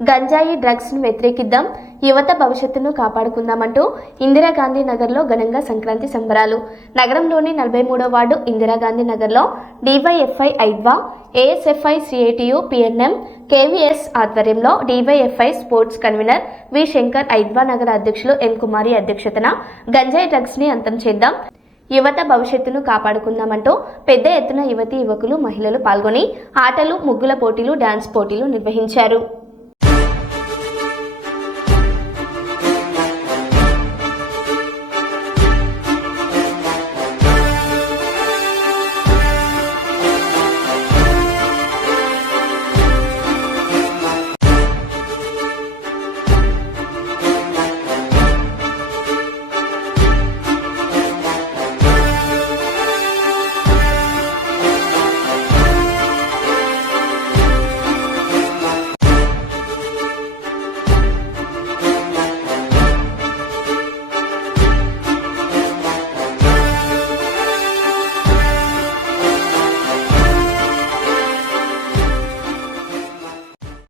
గంజాయి డ్రగ్స్ ను వ్యతిరేకిద్దాం, యువత భవిష్యత్తును కాపాడుకుందామంటూ ఇందిరాగాంధీ నగర్లో ఘనంగా సంక్రాంతి సంబరాలు. నగరంలోని 43వ వార్డు ఇందిరాగాంధీ నగర్లో DYFI ఐద్వా, ASFI CITU PNM KVS ఆధ్వర్యంలో డివైఎఫ్ఐ స్పోర్ట్స్ కన్వీనర్ వి శంకర్, ఐద్వా నగర అధ్యక్షులు ఎం కుమారి అధ్యక్షతన గంజాయి డ్రగ్స్ ని అంతం చేద్దాం, యువత భవిష్యత్తును కాపాడుకుందామంటూ పెద్ద ఎత్తున యువతీ యువకులు మహిళలు పాల్గొని ఆటలు, ముగ్గుల పోటీలు, డాన్స్ పోటీలు నిర్వహించారు.